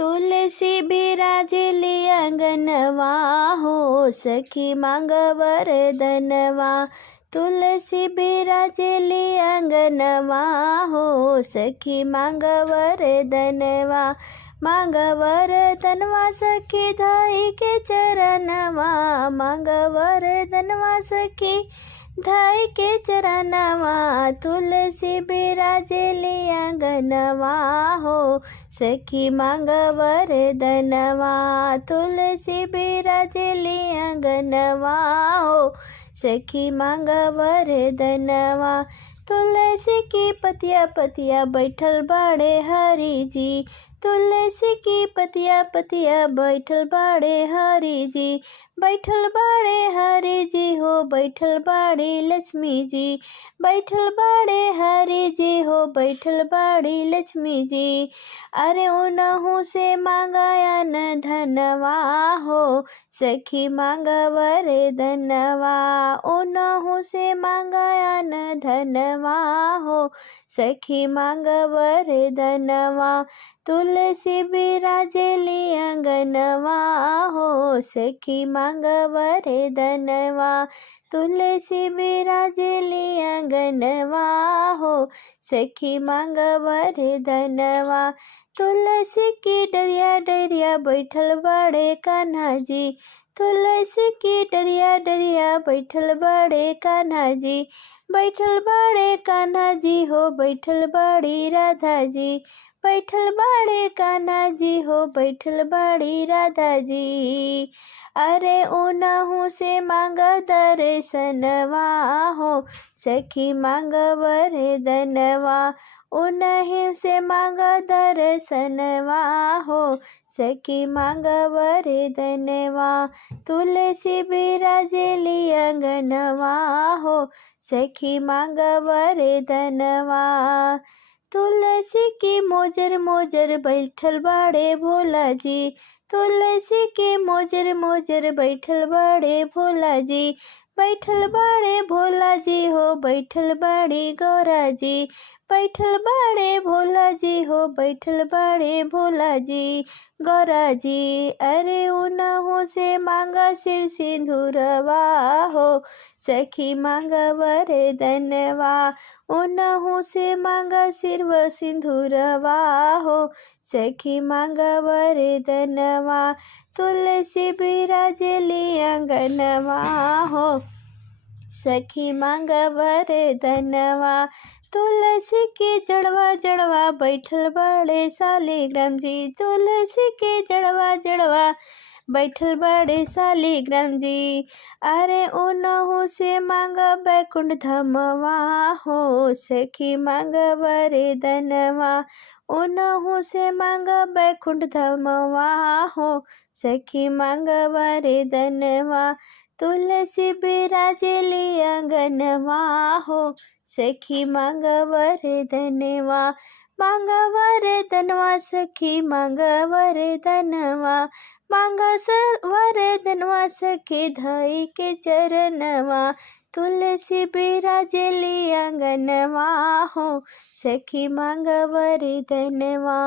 तुलसी बिराजेली अंगनवा हो, सखी मांग वरदनवा। तुलसी बिराजेली अंगनवा हो, सखी मांग वरदनवा। मांग वरदनवा सखी धाई के चरणवा, मांग वरदनवा सखी धाई के चरणवा। तुलसी बिराजेली अंगनवा हो, सखी मांग वरदनवा। तुलसी बिराजेली अंगनवा हो, सखी मांग वरदनवा। तुलसी की पतिया पतिया बैठल बाड़े हरि जी, तुलसी की पतिया पतिया बैठल बाड़े हरि जी। बैठल बाड़े हरि जी हो, बैठल बाड़ी लक्ष्मी जी। बैठल बाड़े हरि जी हो, बैठल बाड़ी लक्ष्मी जी। अरे उनहु से मांगाया न धनवा हो, सखी मांग वरदनवा। उनहु से मांगाया न धनवा हो, सखी मांग वरदनवा। तुलसी बिराजेली अंगनवा हो, सखी मांग वरदनवा। तुलसी बिराजेली अंगनवा हो, सखी मांग वरदनवा। तुलसी की डरिया डरिया बैठल बड़े कान्हा जी, तुलसी की डरिया डरिया बैठल बड़े कान्हा जी। बैठल बड़े कान्हा जी हो, बैठल बड़ी राधा जी। बैठल बड़े कान्हा जी हो, बैठल बड़ी राधा जी। अरे उनहु से मांग दर्शनवा हो, सखी मांग वरदनवा। उनहि से मांग दर्शनवा हो, सखी मांग वरदनवा। तुलसी बिराजेली अंगनवा हो, सखी मांग वरदनवा। तुलसी की मोजर मोजर बैठल बाड़े भोला जी, तुलसी की मोजर मोजर बैठल बाड़े भोला जी। बैठल बाड़े भोला जी हो, बैठल बाड़ी गौरा जी। बैठल बाड़े भोला जी हो, बैठल बाड़े भोला जी गौरा जी। अरे उनहु से मांगा सिर सिंदूरवा हो, सखी मांग वरदनवा। उनहु से मांगा सिर व सिंदूरवा हो, सखी मांग वरदनवा। तुलसी बिराजेली अंगनवा हो, सखी मांग वरदनवा। तुलसी के जड़वा जड़वा बैठल बड़े शालिग्राम जी, तुलसी के जड़वा जड़वा बैठल बड़े शालिग्राम जी। अरे उनहु से मांग बैकुंठ धामवा हो, सखी मांग वरदनवा। उनहु से मांग बैकुंठ धामवा हो, सखी मांग वरदनवा। तुलसी बिराजेली अंगनवा हो, सखी मांग वरदनवा। मांग वरदनवा सखी मांग वरदनवा। मांग वरदनवा सखी धाई के चरणवा। तुलसी बिराजेली अंगनवा हो, सखी मांग वरदनवा।